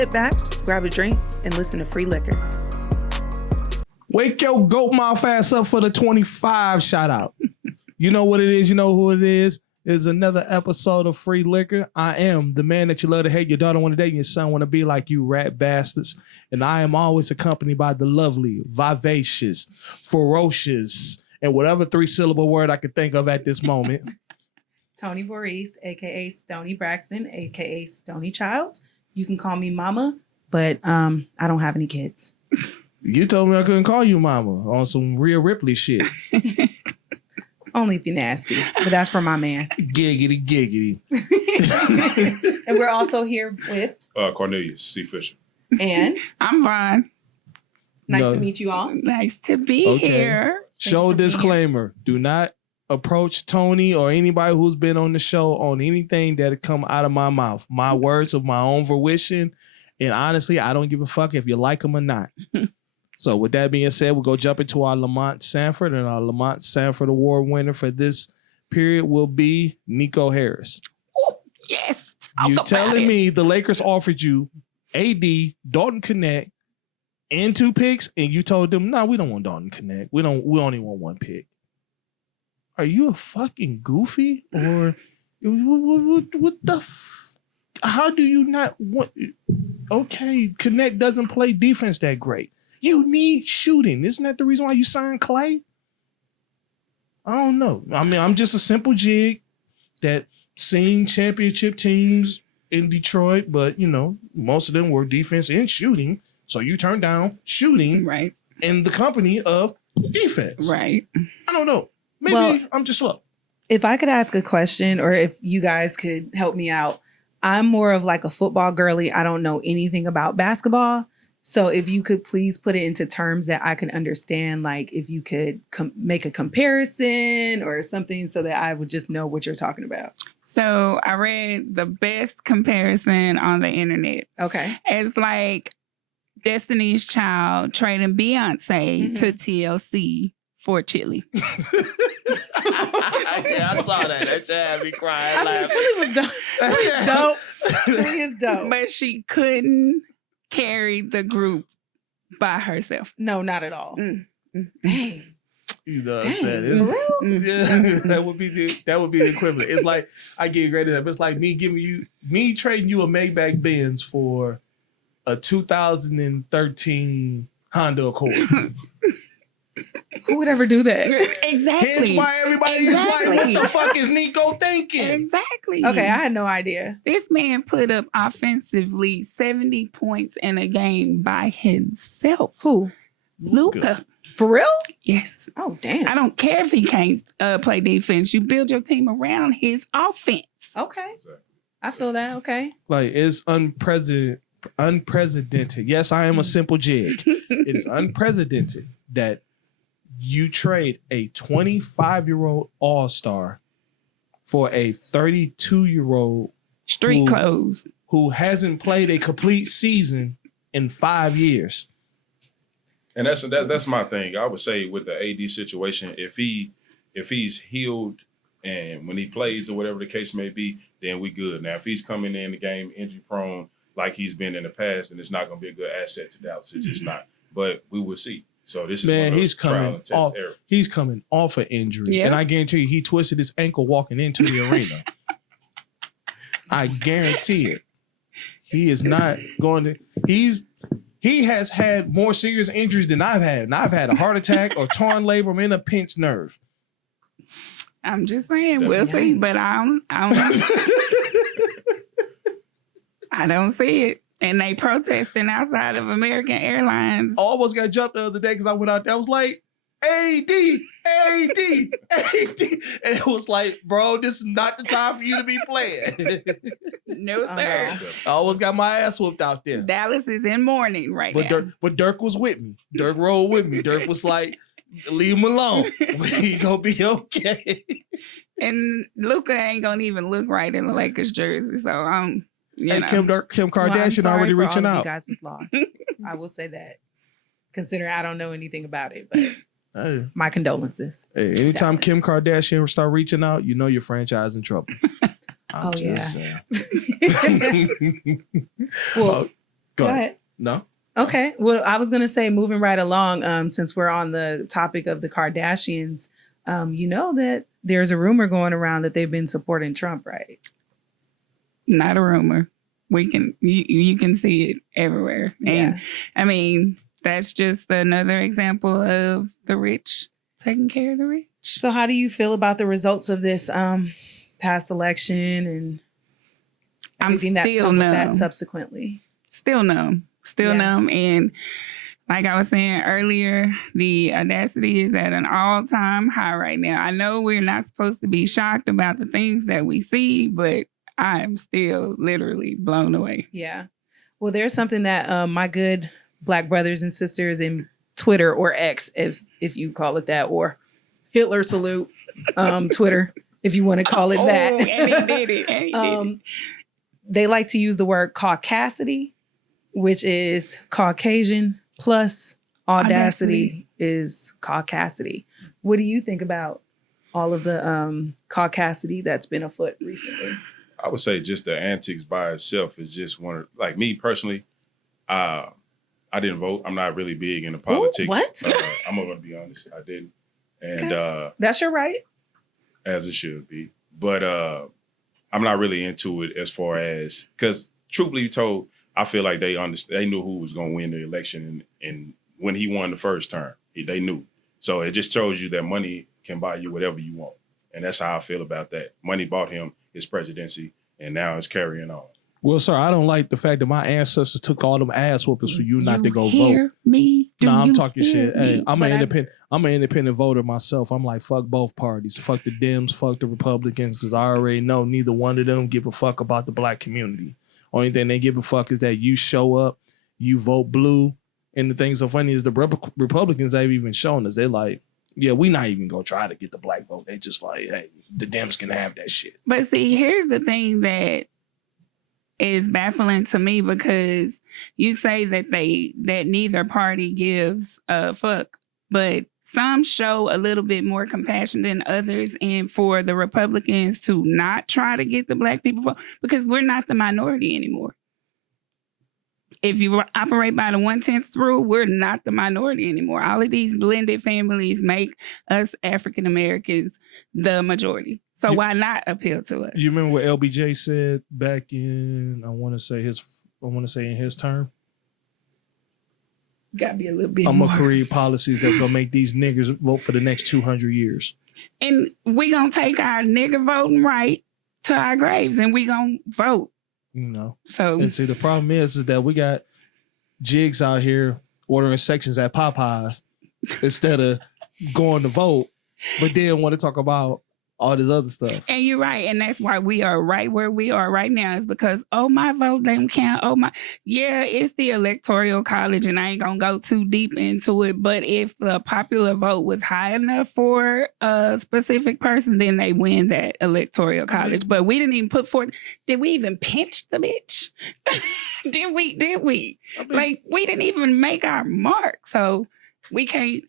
Sit back, grab a drink, and listen to Free Liquor. Wake your goat mouth ass up for the 25 shout out. You know what it is. You know who it is. It's another episode of Free Liquor. I am the man that you love to hate. Your daughter want to date, and your son want to be like you, rat bastards. And I am always accompanied by the lovely, vivacious, ferocious, and whatever 3-syllable word I could think of at this moment. Toni Voorhees, a.k.a. Stony Braxton, a.k.a. Stony Childs. You can call me Mama, but I don't have any kids. You told me I couldn't call you Mama on some Rhea Ripley shit. Only if you're nasty, but that's for my man. Giggity, giggity. And we're also here with Cornelius C. Fisher. And I'm Vaughn. Nice to meet you all. Nice to be here. Show disclaimer. Do not approach Toni or anybody who's been on the show on anything that come out of my mouth. My words of my own fruition. And honestly, I don't give a fuck if you like them or not. So with that being said, we'll go jump into our Lamont Sanford, and our Lamont Sanford Award winner for this period will be Nico Harris. Oh, yes. You telling me the Lakers offered you AD, Dalton Connect, and 2 picks, and you told them, no, we don't want Dalton Connect. We only want 1 pick. Are you a fucking goofy? Or what the how do you not want? Okay, Connect doesn't play defense that great. You need shooting. Isn't that the reason why you signed Clay? I don't know. I mean, I'm just a simple jig that seen championship teams in Detroit, but, you know, most of them were defense and shooting. So you turned down shooting right in the company of defense. Right. I don't know. Maybe I'm just slow. If I could ask a question, or if you guys could help me out, I'm more of like a football girly. I don't know anything about basketball. So if you could please put it into terms that I can understand, like if you could make a comparison or something so that I would just know what you're talking about. So I read the best comparison on the internet. Okay. It's like Destiny's Child trading Beyonce to TLC for Chili. Yeah, I saw that. That shit had me crying. I mean, Chili was dope. Chili is dope. Chili is dope. But she couldn't carry the group by herself. No, not at all. Dang. You know what I'm saying? For real? Yeah, that would be the equivalent. It's like I give you credit, but it's like me trading you a Maybach Benz for a 2013 Honda Accord. Who would ever do that? Exactly. Hence why everybody is like, what the fuck is Nico thinking? Exactly. Okay, I had no idea. This man put up offensively 70 points in a game by himself. Who? Luka. For real? Yes. Oh, damn. I don't care if he can't play defense. You build your team around his offense. Okay. I feel that. Okay. Like, it's unprecedented. Yes, I am a simple jig. It is unprecedented that you trade a 25-year-old all-star for a 32-year-old street clothes who hasn't played a complete season in 5 years. And that's my thing. I would say with the AD situation, if he's healed and when he plays or whatever the case may be, then we good. Now, if he's coming in the game injury prone like he's been in the past, then it's not going to be a good asset to Dallas. It's just not. But we will see. So this is one of those trial and test era. He's coming off an injury. Yeah. And I guarantee you, he twisted his ankle walking into the arena. I guarantee it. He is not going to. He has had more serious injuries than I've had. And I've had a heart attack or torn labrum and a pinched nerve. I'm just saying, we'll see. But I don't see it. And they protesting outside of American Airlines. I almost got jumped the other day because I went out there. I was like, AD. And it was like, bro, this is not the time for you to be playing. No, sir. I almost got my ass whooped out there. Dallas is in mourning right now. But Dirk was with me. Dirk rolled with me. Dirk was like, leave him alone. We gonna be okay. And Luka ain't gonna even look right in the Lakers jersey. So Kim Kardashian already reaching out. You guys is lost. I will say that. Considering I don't know anything about it, but my condolences. Hey, anytime Kim Kardashian start reaching out, you know your franchise in trouble. I'm just saying. Well, Go Go ahead. ahead. No. Okay. Well, I was going to say, moving right along, since we're on the topic of the Kardashians, you know that there's a rumor going around that they've been supporting Trump, right? Not a rumor. You can see it everywhere. And Yeah. I mean, that's just another example of the rich taking care of the rich. So how do you feel about the results of this past election and everything that's come with that subsequently? Still numb. Still numb. And like I was saying earlier, the audacity is at an all-time high right now. I know we're not supposed to be shocked about the things that we see, but I am still literally blown away. Yeah. Well, there's something that my good Black brothers and sisters in Twitter, or X, if you call it that, or Hitler salute, Twitter, if you want to call it that. And he did it. And he did it. They like to use the word caucasity, which is Caucasian plus audacity is caucasity. What do you think about all of the caucasity that's been afoot recently? I would say just the antics by itself is just one of, like me personally, I didn't vote. I'm not really big into politics. Ooh, what? I'm going to be honest. I didn't. And that's your right. As it should be. But I'm not really into it as far as, because truthfully told, I feel like they knew who was going to win the election. And when he won the first term, they knew. So it just shows you that money can buy you whatever you want. And that's how I feel about that. Money bought him his presidency, and now it's carrying on. Well, sir, I don't like the fact that my ancestors took all them ass whoopings for you not to go vote. Me? No, I'm talking shit. Hey, I'm an independent voter myself. I'm like, fuck both parties. Fuck the Dems, fuck the Republicans, because I already know neither one of them give a fuck about the Black community. Only thing they give a fuck is that you show up, you vote blue. And the thing so funny is the Republicans they've even shown us, they're like, yeah, we not even gonna try to get the Black vote. They just like, hey, the Dems can have that shit. But see, here's the thing that is baffling to me, because you say that neither party gives a fuck, but some show a little bit more compassion than others. And for the Republicans to not try to get the Black people vote, because we're not the minority anymore. If you operate by the 1/10 rule, we're not the minority anymore. All of these blended families make us African Americans the majority. So why not appeal to us? You remember what LBJ said back in, I want to say in his term? Gotta be a little bit I'm more. gonna create policies that's gonna make these niggers vote for the next 200 years. And we gonna take our nigger voting right to our graves, and we gonna vote. You know. So and see, the problem is that we got jigs out here ordering sections at Popeyes instead of going to vote, but they don't want to talk about all this other stuff. And you're right. And that's why we are right where we are right now, is because, my vote don't count. It's the Electoral College, and I ain't going to go too deep into it. But if the popular vote was high enough for a specific person, then they win that Electoral College. But we didn't even put forth, did we even pinch the bitch? Did we? Like, we didn't even make our mark. So we can't.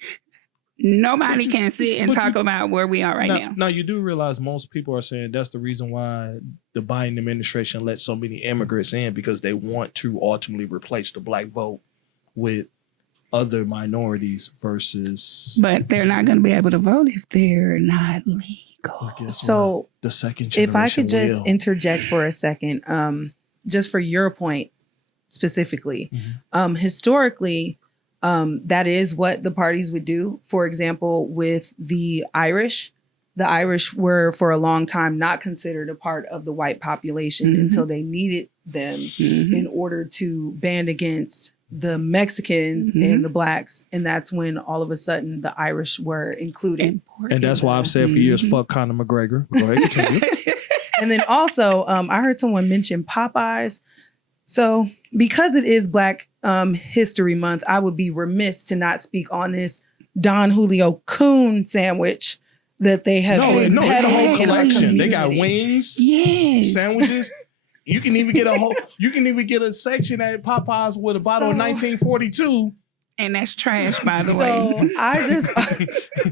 Nobody can sit and talk about where we are right now. Now, you do realize most people are saying that's the reason why the Biden administration let so many immigrants in, because they want to ultimately replace the Black vote with other minorities versus. But they're not going to be able to vote if they're not legal. So the second generation if I could just interject for a second, just for your point specifically, historically, that is what the parties would do. For example, with the Irish were for a long time not considered a part of the white population until they needed them in order to band against the Mexicans and the Blacks. And that's when all of a sudden the Irish were included. And that's why I've said for years, fuck Conor McGregor. Go ahead, continue. And then also, I heard someone mention Popeyes. So because it is Black History Month, I would be remiss to not speak on this Don Julio Coon sandwich that they have been it's a whole peddling in our collection. They community. got wings, sandwiches. You can even get a section at Popeyes with a bottle of 1942. And that's trash, by the way. So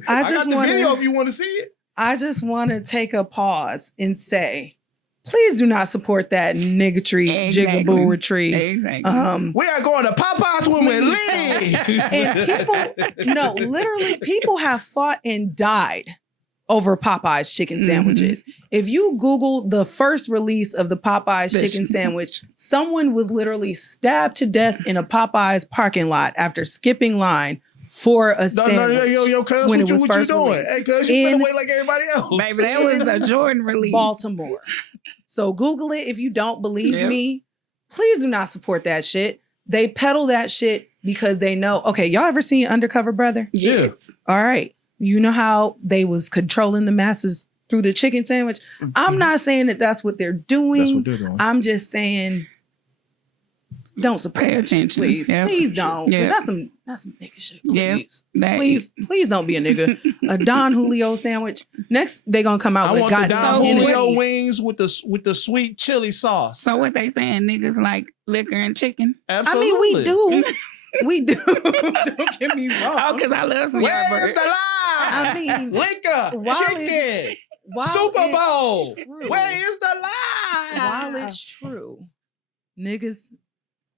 I got the video if you want to see it. I just want to take a pause and say, please do not support that niggatry, Exactly. jigaboo-retreat. Exactly. We are going to Popeyes when we leave. And people, no, literally, people have fought and died over Popeyes chicken sandwiches. If you Google the first release of the Popeyes chicken sandwich, someone was literally stabbed to death in a Popeyes parking lot after skipping line for a sandwich. Yo, cuz, when what it was you first doing? released. Hey, cuz, you In- finna wait like everybody else. Baby, that was the Jordan release. Baltimore. So Google it if you don't believe Yep. me. Please do not support that shit. They peddle that shit because they know. Okay, y'all ever seen Undercover Brother? Yes. All right. You know how they was controlling the masses through the chicken sandwich? I'm not saying that that's what they're doing. That's what they're doing. I'm just saying don't support Pay that shit, attention. please. Yep. Please don't. 'Cause Yep. that's some nigga shit. Yep. Please. Please don't be a nigga. A Don Julio sandwich. Next, they gonna come out I with want the goddamn Don Hennessy. Julio wings with the sweet chili sauce. So what they saying? Niggas like liquor and chicken? Absolutely. I mean, we do. We do. Don't get me wrong. Oh, because I love some Where's Yardbird. the lie? I mean, Liquor, while chicken, while Super it's Bowl. true- Where is the lie? While it's true, niggas,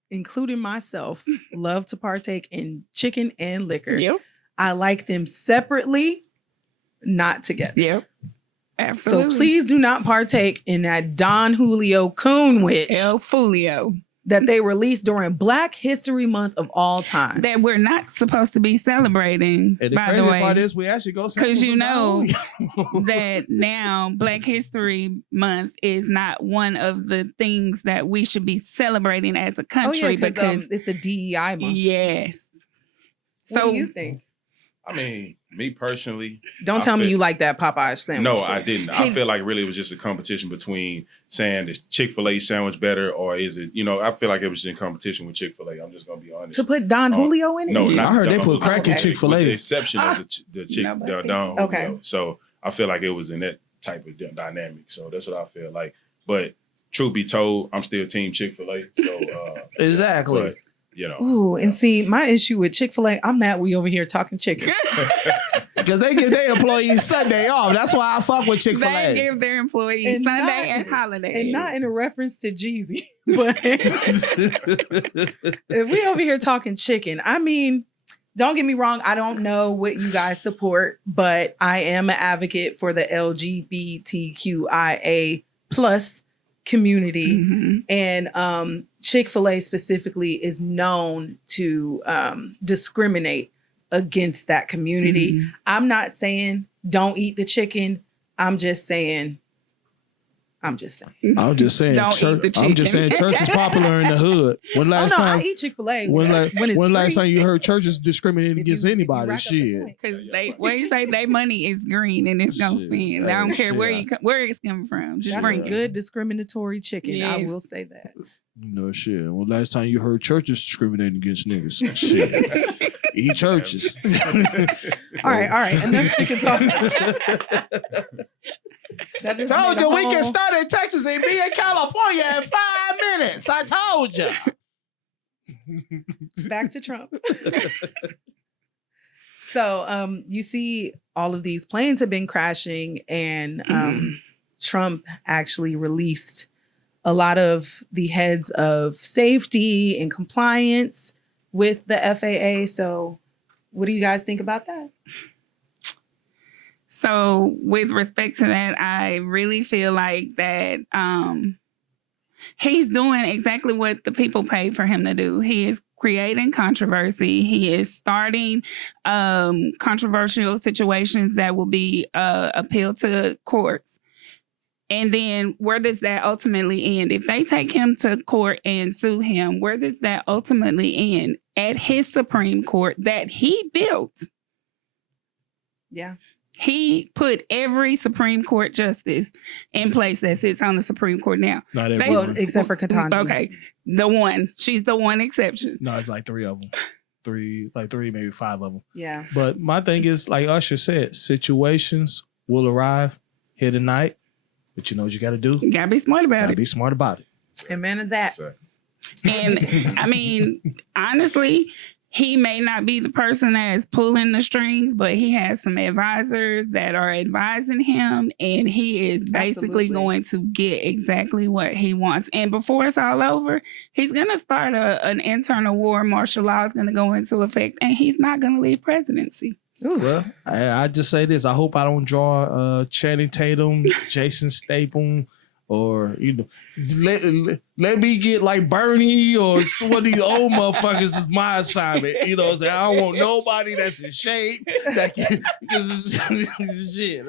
including myself, love to partake in chicken and liquor. Yep. I like them separately, not together. Yep. Absolutely. So please do not partake in that Don Julio Coon Witch El Fulio. that they released during Black History Month of all time. That we're not supposed to be celebrating, And the by crazy the way. part is we actually go Because you know that that now Black History Month is not one of the things that we should be celebrating as a oh country yeah, because it's a DEI month. yes. What So do you think? I mean, me personally, Don't I tell me feel- you like that Popeye sandwich. no, Chris. I didn't. I feel like really it was just a competition between saying is Chick-fil-A sandwich better or is it, I feel like it was in competition with Chick-fil-A. I'm just gonna be honest. To put Don Oh, Julio in it? No, Yeah. not I heard they Don put Julio. crack in Okay. Chick-fil-A. With the exception of No, the but- Don Okay. Julio. So I feel like it was in that type of dynamic. So that's what I feel like. But truth be told, I'm still team Chick-fil-A. So Exactly. but, Ooh, and see, my issue with Chick-fil-A, I'm mad we over here talking chicken. Because they give their employees Sunday off. That's why I fuck with they Chick-fil-A. give their employees And Sunday not- and holidays. And not in a reference to Jeezy, but if we over here talking chicken, I mean, don't get me wrong, I don't know what you guys support, but I am an advocate for the LGBTQIA plus community. Mhm. And Chick-fil-A specifically is known to discriminate against that community. Mhm. I'm not saying don't eat the chicken. I'm just saying. I'm just saying, Don't church, eat the I'm just saying chicken. church is popular in the hood. When Oh last no, time I eat Chick-fil-A when it's last free. time you heard churches discriminating If you- against if you anybody? rack up the Shit. point. Because what you say, their money is green and it's gonna Shit. spend. I don't Hey, care shit, where it's coming from. Just That's bring a it. good discriminatory chicken. I Yes. will say that. No shit. Well, last time you heard churches discriminating against niggas? Shit. Eat churches. All right. Enough chicken talk. That just Told made a you we can whole- start in Texas and be in California in 5 minutes. I told you. Back to Trump. So you see all of these planes have been crashing, and Trump actually released a lot of the heads of safety and compliance with the FAA. So what do you guys think about that? So with respect to that, I really feel like that he's doing exactly what the people paid for him to do. He is creating controversy. He is starting controversial situations that will be appealed to courts. And then where does that ultimately end? If they take him to court and sue him, where does that ultimately end? At his Supreme Court that he built. Yeah. He put every Supreme Court justice in place that sits on the Supreme Court now. Not They- everyone. Well, except for Ketanji. Okay. The one. She's the one exception. No, it's like 3 of them. Three, maybe 5 of them. Yeah. But my thing is, like Usher said, situations will arrive here tonight. But you know what you got to do? You gotta be smart about Gotta it. be smart about it. Amen to that. So, And I mean, honestly, he may not be the person that's pulling the strings, but he has some advisors that are advising him, and he is basically Absolutely. going to get exactly what he wants. And before it's all over, he's going to start an internal war. Martial law is going to go into effect, and he's not going to leave presidency. Well, I just say this. I hope I don't draw Channing Tatum, Jason Statham, or let me get like Bernie or one of these old motherfuckers is my assignment. You know what I'm saying? I don't want nobody that's in shape. That can, shit.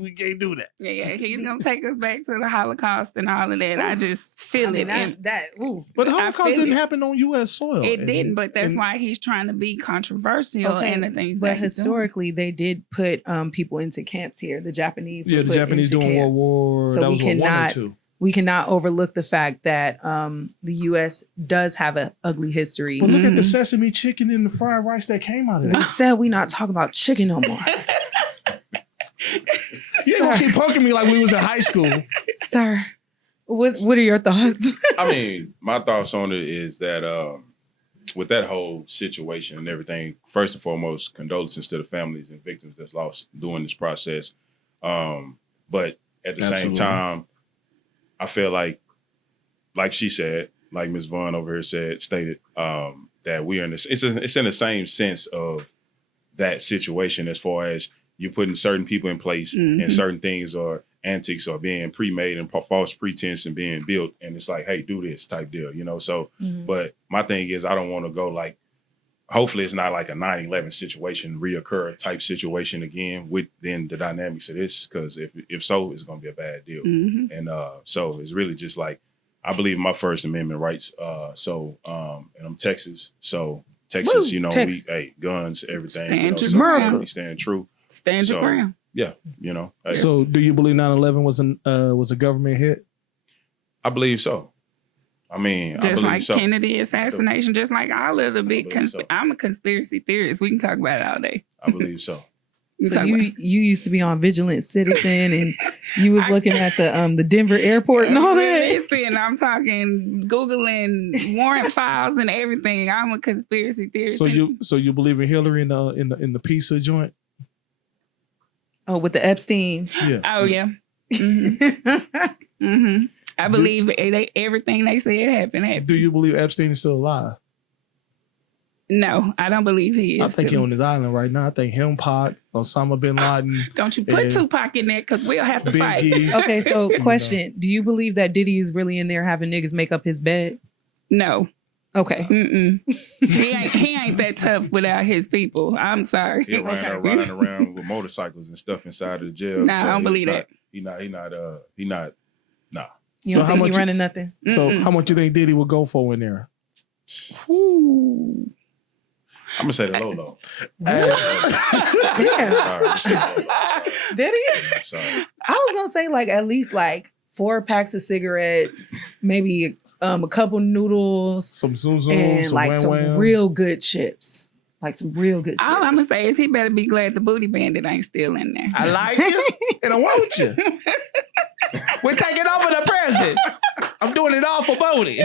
We can't do that. Yeah, he's going to take us back to the Holocaust and all of that. I just feel it. But the Holocaust didn't happen on U.S. soil. It didn't, but that's why he's trying to be controversial and the things but historically, they did put people into camps here. The Japanese were the put Japanese into doing camps. World War. So that was we cannot overlook the fact that the U.S. does have an ugly history. Well, look at the sesame chicken and the fried rice that came out of We it. said we not talking about chicken no more. You ain't gonna keep poking me like we was in high school. Sir, what are your thoughts? I mean, my thoughts on it is that with that whole situation and everything, first and foremost, condolences to the families and victims that's lost during this process. But at the same time, I feel like she said, like Ms. Vaughn over here stated, that we are in this. It's in the same sense of that situation as far as you putting certain people in place and certain things or antics are being pre-made and false pretense and being built, and it's like, hey, do this type deal, you know. So, but my thing is, I don't want to go like. Hopefully, it's not like a 9/11 situation reoccur type situation again within the dynamics of this, because if so, it's going to be a bad deal. And so it's really just like, I believe in my First Amendment rights. And I'm Texas, so Texas, Woo, Texas. Guns, everything. Stand your ground. We stand true. Stand your ground. Yeah, hey, So, do you believe 9/11 was a government hit? I believe so. I mean, I Just believe like so. Kennedy assassination, just like all of the big I'm a conspiracy theorist. We can talk about it all day. I believe so. So you used to be on Vigilant Citizen, and you was looking at the Denver airport and all that. Listen, I'm talking Googling warrant files and everything. I'm a conspiracy theorist. So you believe in Hillary in the pizza joint? Oh, with the Epstein. Yeah. Oh yeah. I believe everything they said happened. Do you believe Epstein is still alive? No, I don't believe he is. I think he's on his island right now. I think him, Pac, Osama bin Laden. Don't you put Tupac in there, because we'll have to fight. Okay, so question. Do you believe that Diddy is really in there having niggas make up his bed? No. Okay. He ain't that tough without his people. I'm sorry. He riding around with motorcycles and stuff inside of the jail. Nah, I don't believe that. He not. Nah. You don't think he running nothing? So how much you think Diddy would go for in there? Ooh. I'm gonna say the low. Damn. Did he? Sorry. I was gonna say like at least like 4 packs of cigarettes, maybe a couple noodles, some zoom, and some like wham, some wham. real good chips. Like some real good chips. All I'm gonna say is he better be glad the booty bandit ain't still in there. I like you and I want you. We're taking over the president. I'm doing it all for Bodie.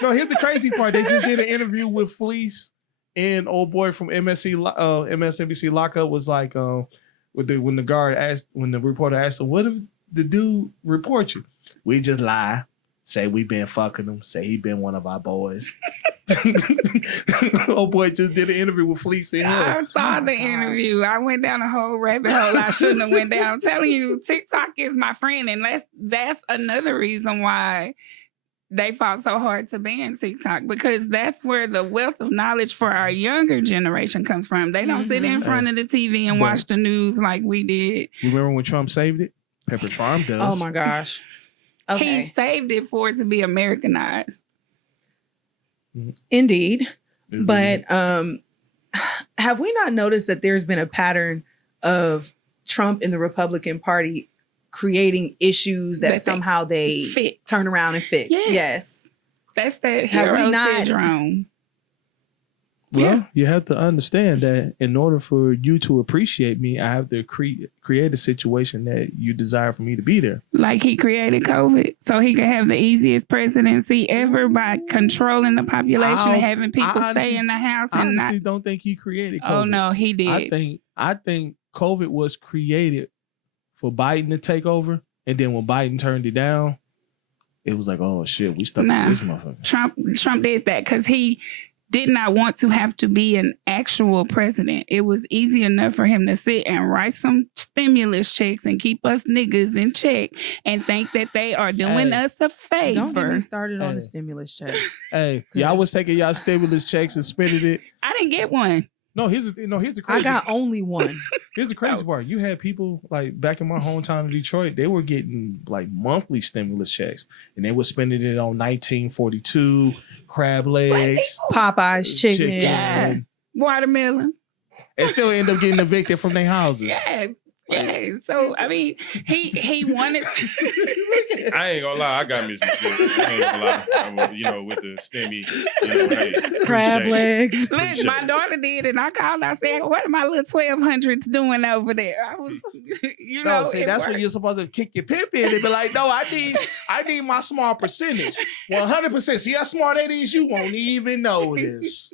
No, here's the crazy part. They just did an interview with Fleece and old boy from MSNBC Lockup was like, when the reporter asked him, what if the dude report you? We just lie. Say we been fucking him. Say he been one of our boys. Old boy just did an interview with Fleece and him. I saw the interview. I went down a whole rabbit hole I shouldn't have went down. I'm telling you, TikTok is my friend, and that's another reason why they fought so hard to ban TikTok, because that's where the wealth of knowledge for our younger generation comes from. They don't sit in front of the TV and watch the news like we did. Remember when Trump saved it? Pepper Farm does. Oh my gosh. Okay. He saved it for it to be Americanized. Indeed. But have we not noticed that there's been a pattern of Trump and the Republican Party creating issues that somehow they turn around and fix? Yes. That's that Have hero we not- syndrome. Well, Yeah. you have to understand that in order for you to appreciate me, I have to create a situation that you desire for me to be there. Like he created COVID so he could have the easiest presidency ever by controlling the population and having people stay in the house I and not. honestly don't think he created COVID. Oh no, he did. I think COVID was created for Biden to take over, and then when Biden turned it down, it was like, oh shit, we stuck with this motherfucker. Trump did that because he did not want to have to be an actual president. It was easy enough for him to sit and write some stimulus checks and keep us niggas in check and think that they are doing us a favor. Don't get me started on the stimulus check. Hey, y'all was taking y'all stimulus checks and spending it. I didn't get one. No, here's the crazy. I got only one. Here's the crazy part. You had people like back in my hometown of Detroit, they were getting like monthly stimulus checks and they were spending it on 1942, crab legs, Popeyes chicken. Yeah. Watermelon. and still end up getting evicted from their houses. Yeah. Yeah. So I mean, he wanted I ain't gonna lie, I got Miss Michelle. I ain't gonna lie. You know, with the stimmy, hey, Crab legs. Look, my daughter did, and I called. I said, "What are my little 1200s doing over there?" I was, No, see, that's when you're supposed to kick your pimp in and be like, "No, I need my small percentage, 100%. See how smart that is? You won't even know this."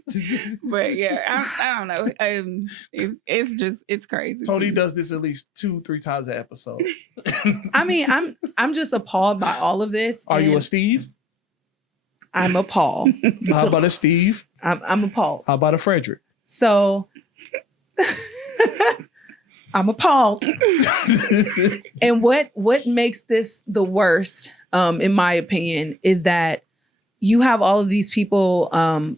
But yeah, I don't know. It's crazy. Tony does this at least 2-3 times an episode. I mean, I'm just appalled by all of this. Are you a Steve? I'm appalled. How about a Steve? I'm appalled. How about a Frederick? So I'm appalled. And what makes this the worst, in my opinion, is that you have all of these people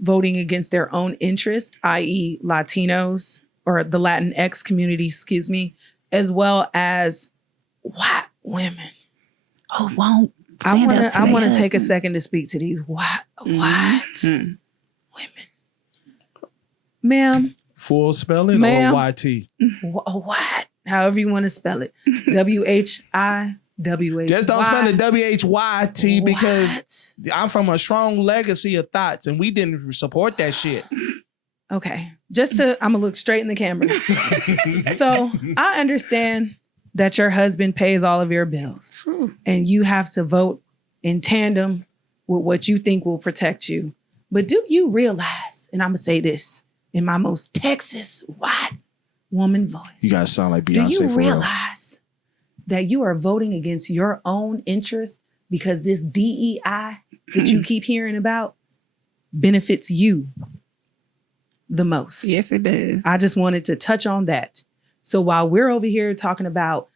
voting against their own interest, i.e. Latinos or the Latinx community, excuse me, as well as white women who won't. I want to take a second to speak to these white women. Ma'am. Full spelling Ma'am. or YT? What? However you want to spell it. WHIWH. Just don't spell it WHYT because I'm from a strong legacy of thoughts and we didn't support that shit. Okay. I'm going to look straight in the camera. So I understand that your husband pays all of your bills and you have to vote in tandem with what you think will protect you. But do you realize, and I'm going to say this in my most Texas white woman voice. You guys sound like Beyonce. Do you realize that you are voting against your own interests because this DEI that you keep hearing about benefits you the most? Yes, it does. I just wanted to touch on that. So while we're over here talking about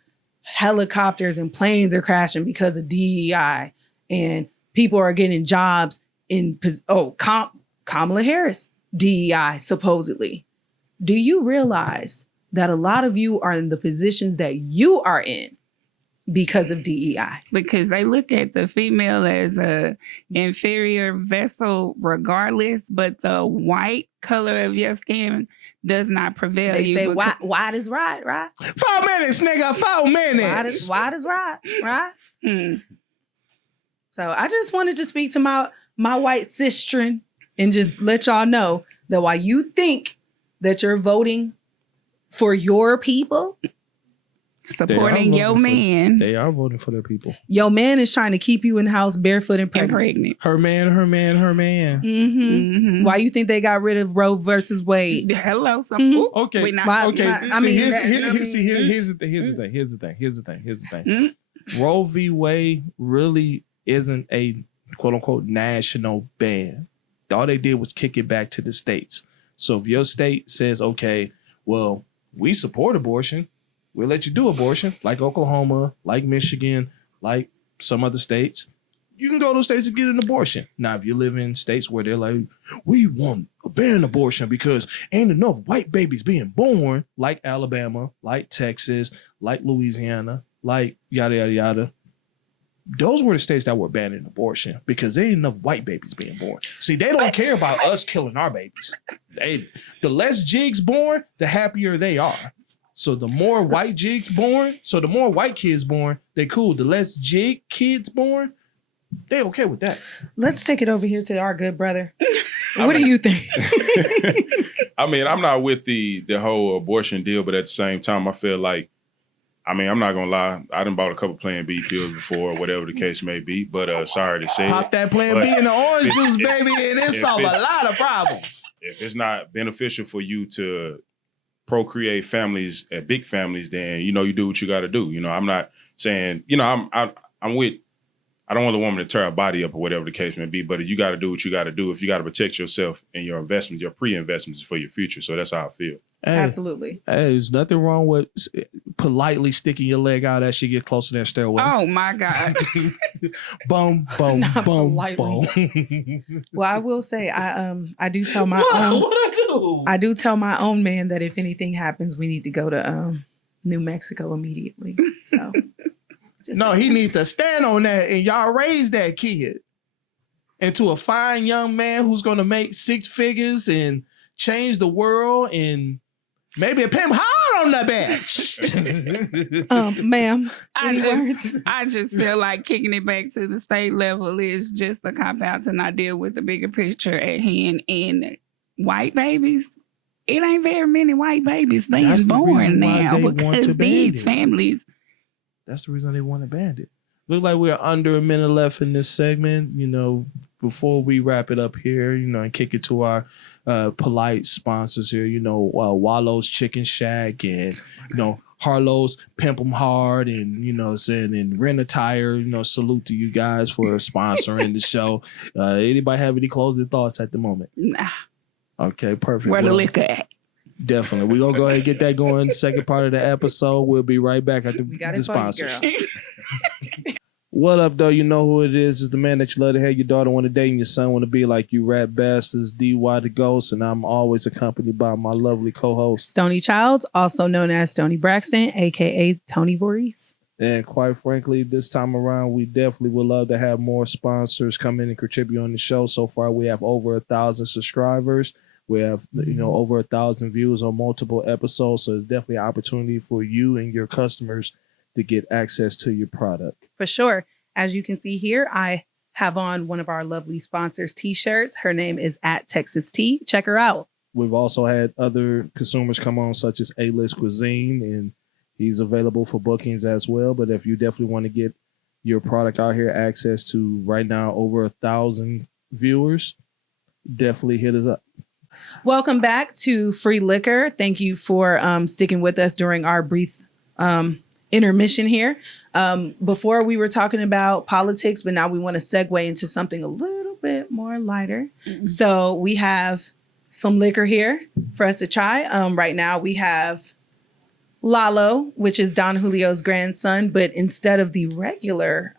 helicopters and planes are crashing because of DEI and people are getting jobs in, Kamala Harris, DEI, supposedly. Do you realize that a lot of you are in the positions that you are in because of DEI? Because they look at the female as a inferior vessel regardless, but the white color of your skin does not prevail. They say white is right? 4 minutes, nigga, 4 minutes. White is right? So I just wanted to speak to my white sistren and just let y'all know that while you think that you're voting for your people, supporting your man, they are voting for their people. Your man is trying to keep you in the house barefoot and pregnant. Her man. Mm-hmm. Why you think they got rid of Roe versus Wade? Hello, Okay. Here's the thing. Roe v. Wade really isn't a quote unquote national ban. All they did was kick it back to the states. So if your state says, okay, well, we support abortion, we'll let you do abortion, like Oklahoma, like Michigan, like some other states. You can go to those states and get an abortion. Now, if you live in states where they're like, we want to ban abortion because ain't enough white babies being born, like Alabama, like Texas, like Louisiana, like yada, yada, yada. Those were the states that were banning abortion because there ain't enough white babies being born. See, they don't care about us killing our babies. The less jigs born, the happier they are. So the more white jigs born, so the more white kids born, they cool. The less jig kids born, they okay with that. Let's take it over here to our good brother. What do you think? I mean, I'm not with the whole abortion deal, but at the same time, I feel like, I mean, I'm not gonna lie. I done bought a couple Plan B pills before, whatever the case may be. But sorry to say, Pop that Plan B in the orange juice, baby, and it solve a lot of problems. If it's not beneficial for you to procreate families, big families, then you do what you got to do. I'm not saying, I'm with. I don't want the woman to tear her body up or whatever the case may be, but you got to do what you got to do. If you got to protect yourself and your investments, your pre-investments for your future. So that's how I feel. Hey, Absolutely. Hey, there's nothing wrong with politely sticking your leg out as you get closer to that stairway. Oh my God. Boom, boom, Not boom, politely. boom. Well, I will say I do tell my What? own What I do? I do tell my own man that if anything happens, we need to go to New Mexico immediately. So No, he needs to stand on that, and y'all raise that kid into a fine young man who's going to make six figures and change the world and maybe a pimp hard on the bench. ma'am, I just feel like kicking it back to the state level is just a cop out to not deal with the bigger picture at hand. And white babies, it ain't very many white babies being That's the born reason why now they want to because ban these it. families. That's the reason they want to ban it. Look like we're under a minute left in this segment. Before we wrap it up here, and kick it to our polite sponsors here, Wallow's Chicken Shack and, Harlow's Pimp 'em Hard and, and Rent a Tire, salute to you guys for sponsoring the show. Anybody have any closing thoughts at the moment? Nah, Okay, perfect. where the Well, liquor at? definitely. We're going to go ahead and get that going. Second part of the episode. We'll be right back after we got the it for you, sponsors. girl. What up, though? You know who it is. It's the man that you love to have. Your daughter want to date and your son want to be like you. Rap bastards, D.Why the Ghost, and I'm always accompanied by my lovely co-host. Stony Childs, also known as Stony Braxton, aka Tony Voorhees. And quite frankly, this time around, we definitely would love to have more sponsors come in and contribute on the show. So far, we have over 1,000 subscribers. We have, over 1,000 views on multiple episodes. So it's definitely an opportunity for you and your customers to get access to your product. For sure. As you can see here, I have on one of our lovely sponsors t-shirts. Her name is @TexasT. Check her out. We've also had other consumers come on, such as A-List Cuisine, and he's available for bookings as well. But if you definitely want to get your product out here, access to right now over 1,000 viewers, definitely hit us up. Welcome back to Free Liquor. Thank you for sticking with us during our brief intermission here. Before we were talking about politics, but now we want to segue into something a little bit more lighter. Mm-hmm. So we have some liquor here for us to try. Right now we have Lalo, which is Don Julio's grandson, but instead of the regular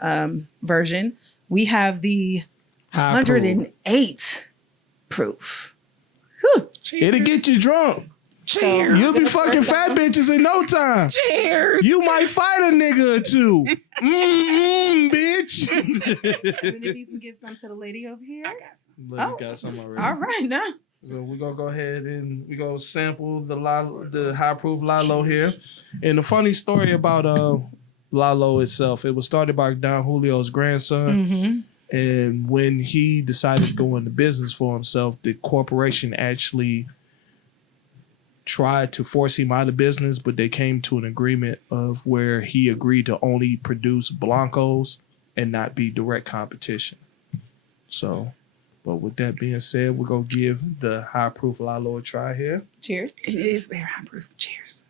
version, we have the 108 proof. Whew. It'll get you drunk. Cheers. You'll be fucking fat bitches in no time. Cheers. You might fight a nigga or two. Bitch. Even if you can give some to the lady over here. Look, Oh. you got some already. All right, now. So we're gonna go ahead and we go sample the high proof Lalo here. And the funny story about Lalo itself, it was started by Don Julio's grandson. Mm-hmm. And when he decided to go into business for himself, the corporation actually tried to force him out of business, but they came to an agreement of where he agreed to only produce Blancos and not be direct competition. So, but with that being said, we're going to give the high proof Lalo a try here. Cheers. It is very high proof. Cheers.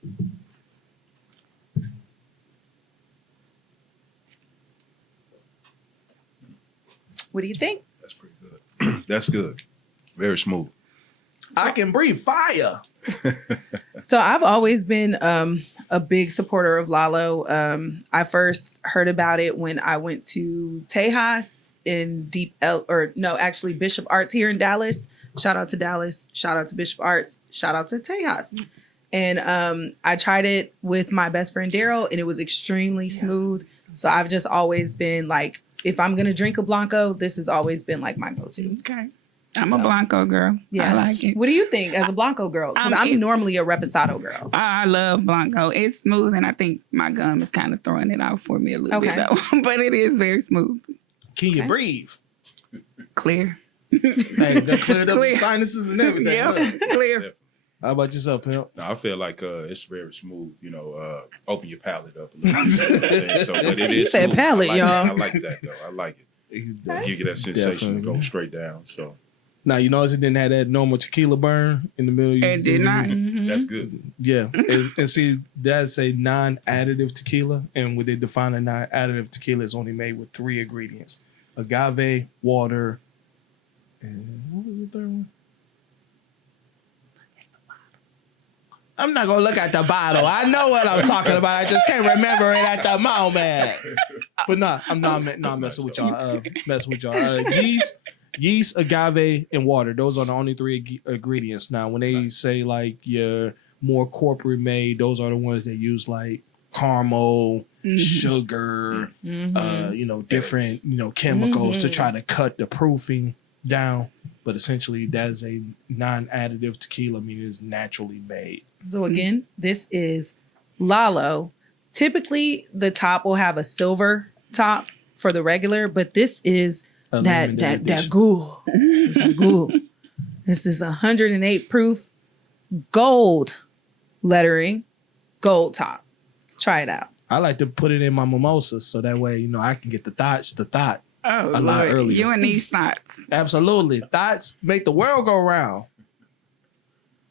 What do you think? That's pretty good. That's good. Very smooth. I can breathe fire. So I've always been a big supporter of Lalo. I first heard about it when I went to Tejas in Bishop Arts here in Dallas. Shout out to Dallas. Shout out to Bishop Arts. Shout out to Tejas. And I tried it with my best friend Daryl, and it was extremely smooth. So I've just always been like, if I'm gonna drink a Blanco, this has always been like my go-to. Okay. I'm a Blanco girl. Yeah. I like it. What do you think as a Blanco girl? Because I'm normally a Reposado girl. I love Blanco. It's smooth, and I think my gum is kind of throwing it off for me a little bit, though. But it is very smooth. Can you breathe? Clear. Hey, that cleared up Clear. the sinuses and everything. Yep, Huh? clear. How about yourself, pimp? No, I feel like it's very smooth. Open your palate up a little bit. You know what I'm saying? So, but it He is said smooth. palate, I y'all. like that though. I like it. Give you that sensation to go straight down. So Now, you notice it didn't have that normal tequila burn in the middle. It did not. Mhm. that's good. Yeah. and see, that's a non-additive tequila. And when they define a non-additive tequila, it's only made with 3 ingredients. Agave, water, and what was the third one? I'm not going to look at the bottle. I know what I'm talking about. I just can't remember it at the moment. But no, I'm messing with y'all. Yeast, agave, and water. Those are the only 3 ingredients. Now, when they say like your more corporate made, those are the ones that use like caramel, sugar, different, chemicals to try to cut the proofing down. But essentially, that is a non-additive tequila, meaning it's naturally made. So again, this is Lalo. Typically, the top will have a silver top for the regular, but this is that ghoul. Ghoul. This is 108 proof, gold lettering, gold top. Try it out. I like to put it in my mimosas so that way, I can get the thought Oh, a lot Lord. earlier. You and these thoughts. Absolutely. Thoughts make the world go round.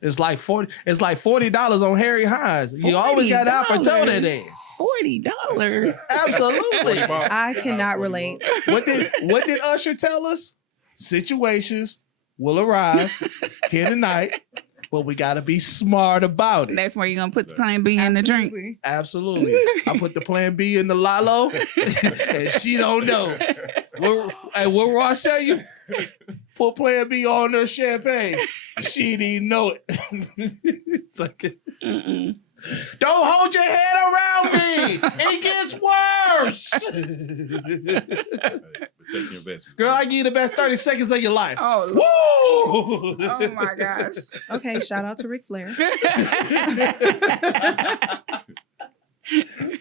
It's like $40 on Harry Hines. You always got the opportunity there. $40. Absolutely. I cannot relate. What did Usher tell us? Situations will arrive here tonight, but we gotta be smart about it. That's where you're gonna put the plan B in the drink. Absolutely. I put the plan B in the Lalo, and she don't know. What Ross tell you? Put plan B on her champagne. She didn't know it. It's like, don't hold your head around me. It gets worse. Take your best. Girl, I give you the best 30 seconds of your life. Oh, Woo! oh my gosh. Okay, shout out to Ric Flair.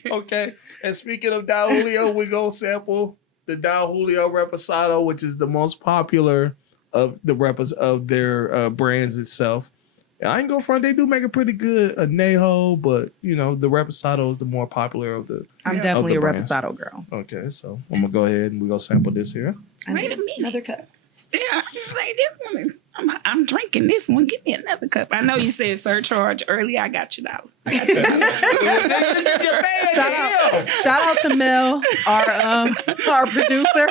Okay. And speaking of Don Julio, we're going to sample the Don Julio Reposado, which is the most popular of the repos of their brands itself. And I ain't go front, they do make a pretty good añejo, but the Reposado is the more popular of the. I'm definitely a brands. Reposado girl. Okay, so I'm gonna go ahead and we're gonna sample this here. Wait a minute. Another cup. Yeah, I can say this one. I'm drinking this one. Give me another cup. I know you said surcharge earlier. I got you $1. Shout out to Mel, our producer.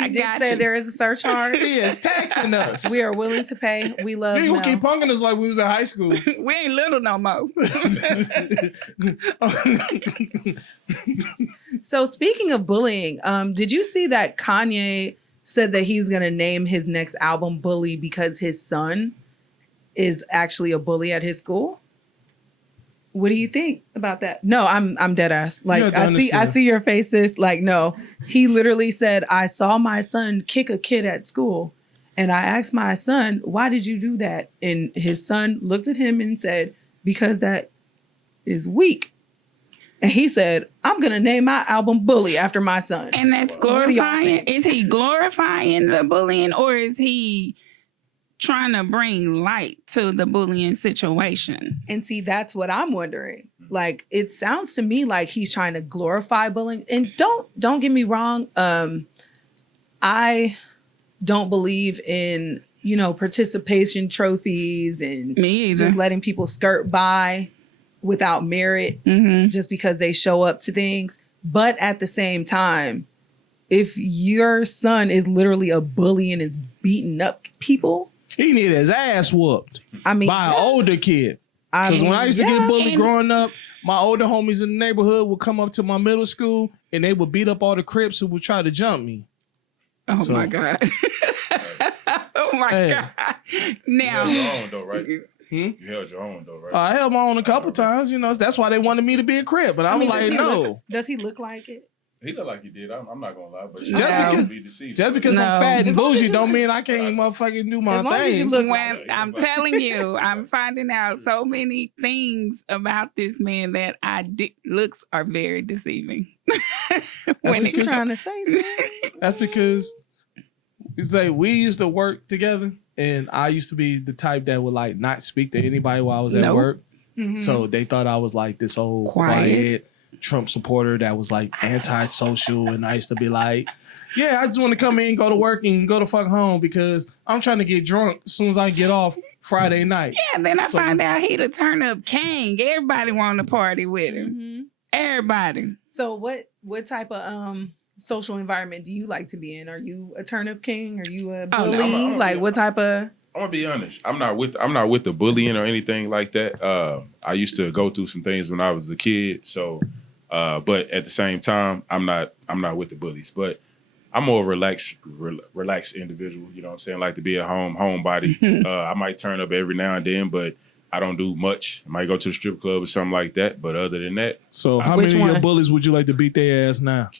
I He did got say you. there is a surcharge. He is taxing us. We are willing to pay. We love You Mel. keep punking us like we was in high school. We ain't little no more. So speaking of bullying, did you see that Kanye said that he's going to name his next album Bully because his son is actually a bully at his school? What do you think about that? No, I'm dead ass. Like I see your faces. Like, no, he literally said, I saw my son kick a kid at school. And I asked my son, why did you do that? And his son looked at him and said, because that is weak. And he said, I'm going to name my album Bully after my son. And that's What do y'all glorifying. think? Is he glorifying the bullying, or is he trying to bring light to the bullying situation? And see, that's what I'm wondering. Like, it sounds to me like he's trying to glorify bullying. And don't get me wrong. I don't believe in, participation trophies and Me either. just letting people skirt by without merit just because they show up to things. But at the same time, if your son is literally a bully and is beating up people, He needed his ass whooped I mean, by an older kid. Because when I used to get bullied growing up, my older homies in the neighborhood would come up to my middle school and they would beat up all the Crips who would try to jump me. Oh my God. Oh my God. Now, You held your own though, right? Hmm? You held your own though, right? I held my own a couple times, that's why they wanted me to be a Crip. But I was like, no. Does he look like it? He looked like he did. I'm not gonna lie, but Just because- be deceived. Just because No. I'm fat and As long as bougie you- don't mean I can't motherfucking do my As long as you thing. look when I'm telling you, I'm finding out so many things about this man that looks are very deceiving. What you trying to say, son? That's because It's like we used to work together, and I used to be the type that would like not speak to anybody while I was at Nope. work. Mhm. So they thought I was like this old Quiet. quiet Trump supporter that was like antisocial, and I used to be like, yeah, I just want to come in, go to work, and go to fuck home because I'm trying to get drunk as soon as I get off Friday night. Yeah, then I So- find out he the turn up king. Everybody want to party with him. Mhm. Everybody. So what type of social environment do you like to be in? Are you a turnip king? Are you a Oh, no, bully? I'm a- Like what type of? I'm gonna be honest. I'm not with the bullying or anything like that. I used to go through some things when I was a kid. So, but at the same time, I'm not with the bullies. But I'm more relaxed individual. You know what I'm saying? Like to be a homebody. I might turn up every now and then, but I don't do much. I might go to the strip club or something like that. But other than that, So how Which many of your one? bullies would you like to beat their ass now?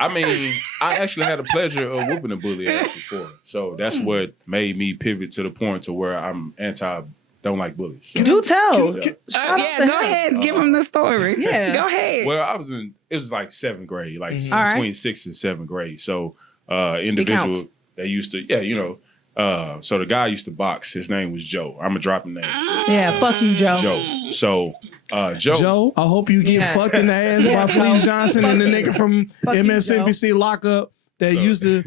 I mean, I actually had the pleasure of whooping a bully ass before. So that's what made me pivot to the point to where I'm don't like bullies. So, Do tell. Yeah. Shout out Yeah, to go him. ahead. Give him the story. Yeah. Go ahead. Well, it was like 7th grade, like Mhm. All right. between 6th and 7th grade. So counts. individual they used to, yeah, you know. So the guy used to box. His name was Joe. I'm gonna drop the name. Yeah, fuck you, Joe. Joe. So Joe. Joe, I hope you get Yeah. fucked in the ass Yeah, by Joe. Fleece Johnson and the nigga from Fuck you, MSNBC lockup that So- used to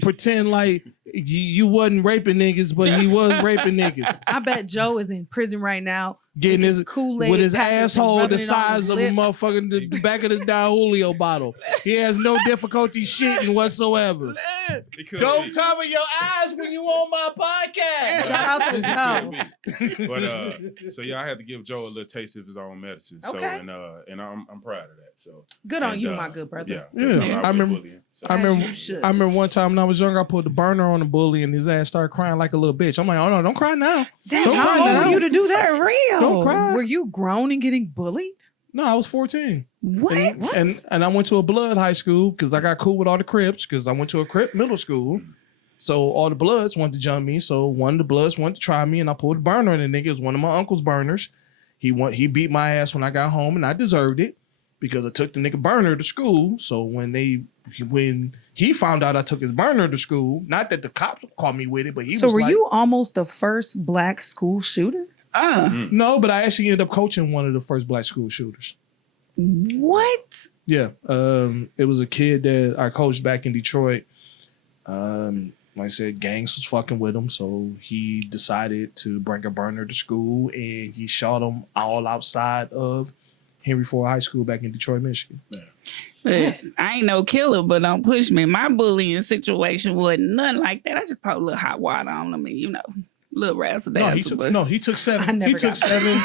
pretend like you wasn't raping niggas, but he was raping niggas. I bet Joe is in prison right now. Getting his Kool-Aid with his packets and asshole rubbing the it on his size of a lips. motherfucking the back of the Don Julio bottle. He has no difficulty shitting whatsoever. Don't cover your eyes when you on my podcast. Shout out to Joe. But so yeah, I had to give Joe a little taste of his own medicine. So Okay. and I'm proud of that. So Good on and, you, my good brother. Yeah, Yeah, I'm not I with remember- bullying, so. I remember, you should. I remember one time when I was younger, I put the burner on the bully and his ass started crying like a little bitch. I'm like, oh no, don't cry now. Damn, Don't cry how old now. were you to do that? For real. Don't cry. Were you grown and getting bullied? No, I was 14. What? And I went to a blood high school because I got cool with all the Crips because I went to a Crip middle school. So all the Bloods wanted to jump me. So one of the Bloods wanted to try me, and I pulled a burner on the nigga. It was one of my uncle's burners. He beat my ass when I got home, and I deserved it because I took the nigga burner to school. So when he found out I took his burner to school, not that the cops caught me with it, but he So was were like, you almost the first black school shooter? no, but I actually ended up coaching one of the first black school shooters. What? Yeah, it was a kid that I coached back in Detroit. Like I said, gangs was fucking with him, so he decided to bring a burner to school, and he shot them all outside of Henry Ford High School back in Detroit, Michigan. Listen, I ain't no killer, but don't push me. My bullying situation wasn't nothing like that. I just put a little hot water on them and, a little razzle dazzle. He took I seven. never He took got seven.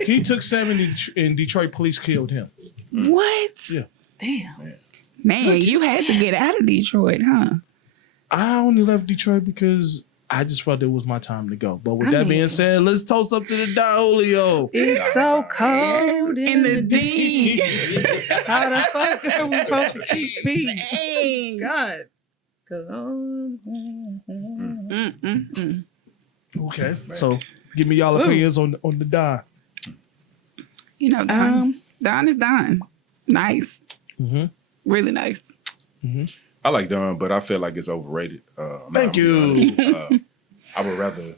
He took 7 and Detroit police killed him. What? Yeah. Damn. Man, you had to get out of Detroit, huh? I only left Detroit because I just felt it was my time to go. But with that being said, let's toast up to the Don Julio. It's so cold In the D. How the fuck are we supposed to keep beat? Dang. God. Go on. Okay, so give me y'all opinions on the Don. Don is Don. Nice. Mm-hmm. Really nice. I like Don, but I feel like it's overrated. Thank you. I would rather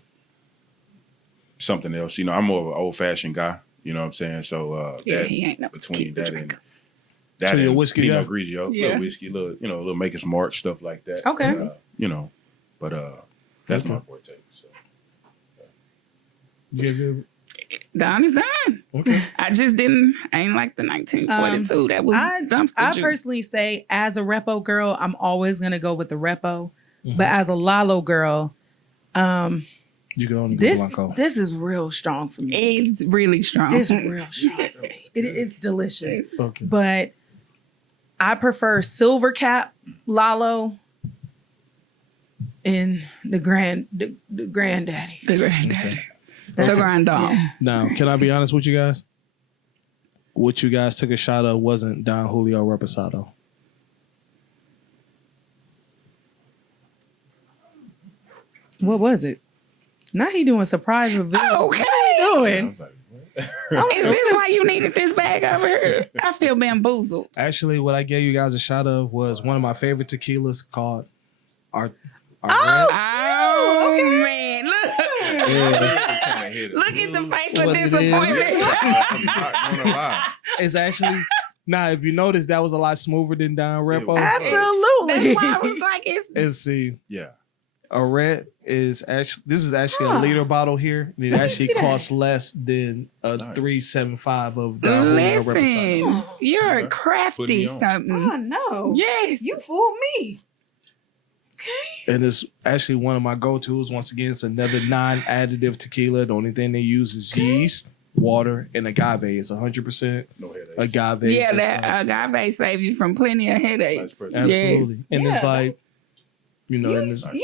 something else. I'm more of an old fashioned guy. You know what I'm saying? So Yeah, he ain't no between tequila that drinker. and So you're a whiskey guy? Pinot Grigio, Yeah. little whiskey, little Maker's Mark stuff like that. Okay. But that's Okay. my forte. So. Yeah. Don is Don. Okay. I ain't like the 1942. That was dumpster I juice. personally say, as a repo girl, I'm always gonna go with the repo. Mhm. But as a Lalo girl, You can only go Blanco. this is real strong for me. It's really strong. It's real strong for me. It's delicious. Okay. But I prefer Silver Cap Lalo and the granddaddy. The granddaddy. The granddom. Now, can I be honest with you guys? What you guys took a shot of wasn't Don Julio Reposado. What was it? Now he doing surprise reveals. Okay. What are you I doing? was like, what? Is this why you needed this bag over here? I feel bamboozled. Actually, what I gave you guys a shot of was one of my favorite tequilas called Oh, okay. man, look. Yeah. Look at the face of What it is. disappointment. I'm not gonna lie. It's actually if you notice, that was a lot smoother than Don Repo. Absolutely. That's why I was like, And see, Yeah. a red is actually a liter bottle here. And it actually see that. costs less than a Nice. 375 of Don Julio Reposado. listen, you're Okay. Put crafty me on. something. Oh no. Yes. You fooled me. And it's actually one of my go-tos. Once again, it's another non-additive tequila. The only thing they use is yeast, water, and agave. It's 100% No headaches. agave. Yeah, just that like- agave save you from plenty of headaches. That's pretty- absolutely. And it's Yeah. like, You and know it's, what?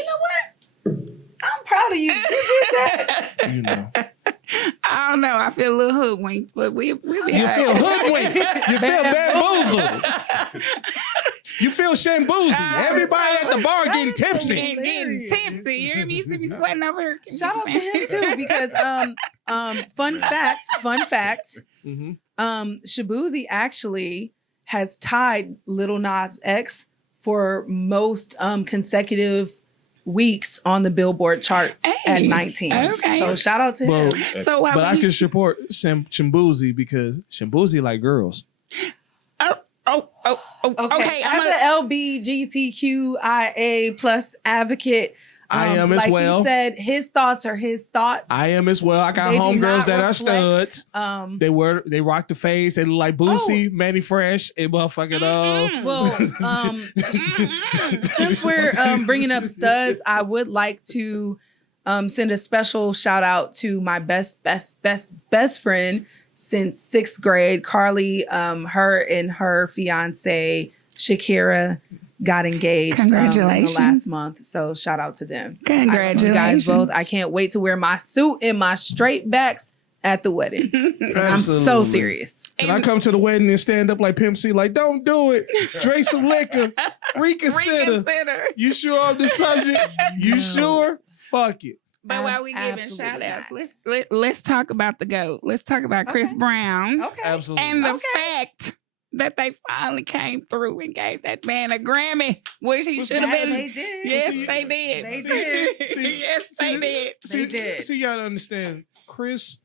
I'm proud of you. You did that. you know. I don't know. I feel a little hoodwinked, but we be You all feel right. hoodwinked. You feel bamboozled. You feel shamboozy. Everybody at the bar getting tipsy. And getting tipsy. You hear me? You see me sweating over here. Shout out to him too, because fun fact, Mm-hmm. Shabuzi actually has tied Lil Nas X for most consecutive weeks on the Billboard chart at Hey, 19. okay. So shout out to Well, him. So but I we- can support Shamboozy because Shamboozy like girls. Okay. As an LBGTQIA plus advocate, I am as like well. he said, his thoughts are his thoughts. I am as well. I got They do homegirls not that are reflect, studs. They rock the face. They look like Boosie, Manny Fresh, and motherfucking Well, since we're bringing up studs, I would like to send a special shout out to my best friend since 6th grade, Carly. Her and her fiance Shakira got engaged in the Congratulations. last month. So shout out to them. I love Congratulations. you guys both. I can't wait to wear my suit and my straight backs at the wedding. I'm so Absolutely. serious. Can I come to the wedding and stand up like Pimp C? Like, don't do it. Drink some liquor. Reconsider. You sure of the subject? You No. sure? Fuck it. But while we giving Absolutely shout outs, not. let's talk about the GOAT. Let's talk about Chris Okay. Brown Okay. Absolutely. and the Okay. fact that they finally came through and gave that man a Grammy, which he should have been. They did. Yes, See, they did. They did. Yes, they did. They did. See, you gotta understand. Chris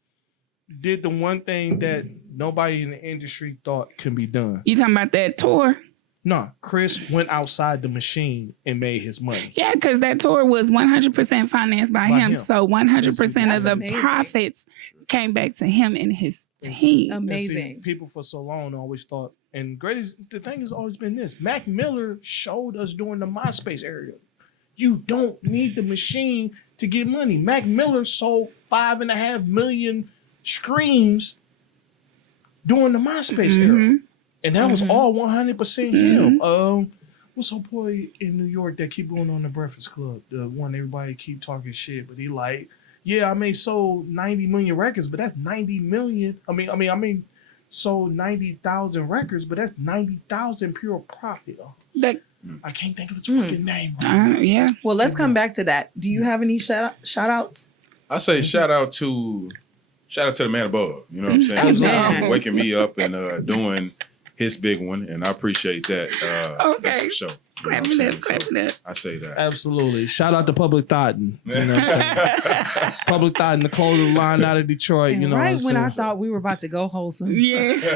did the one thing that nobody in the industry thought can be done. You talking about that tour? No, Chris went outside the machine and made his money. Yeah, because that tour was 100% financed by him. So 100% of That's the amazing. profits came back to him and his team. And see, Amazing. people for so long always thought, and the thing has always been this. Mac Miller showed us during the MySpace era. You don't need the machine to get money. Mac Miller sold 5.5 million streams during the MySpace era. Mhm. And that was Mhm. all 100% him. What's old boy in New York that keep going on the Breakfast Club? The one everybody keep talking shit, but he like, yeah, I mean, sold 90 million records, but that's 90 million. I mean, sold 90,000 records, but that's 90,000 pure profit. That- I can't think of his fucking name. yeah. Well, let's come back to that. Do you have any shout outs? I say shout out to the man above. You know what I'm saying? Amen. For waking me up and doing his big one, and I appreciate that. Okay. That's for sure. You know what Clap I'm it saying? up, clap So, it up. I say that. Absolutely. Shout out to Public Thought. You know what I'm saying? Public Thought in the clothing line out of Detroit. And You know right what I'm when I saying? thought we were about to go wholesome. Yes.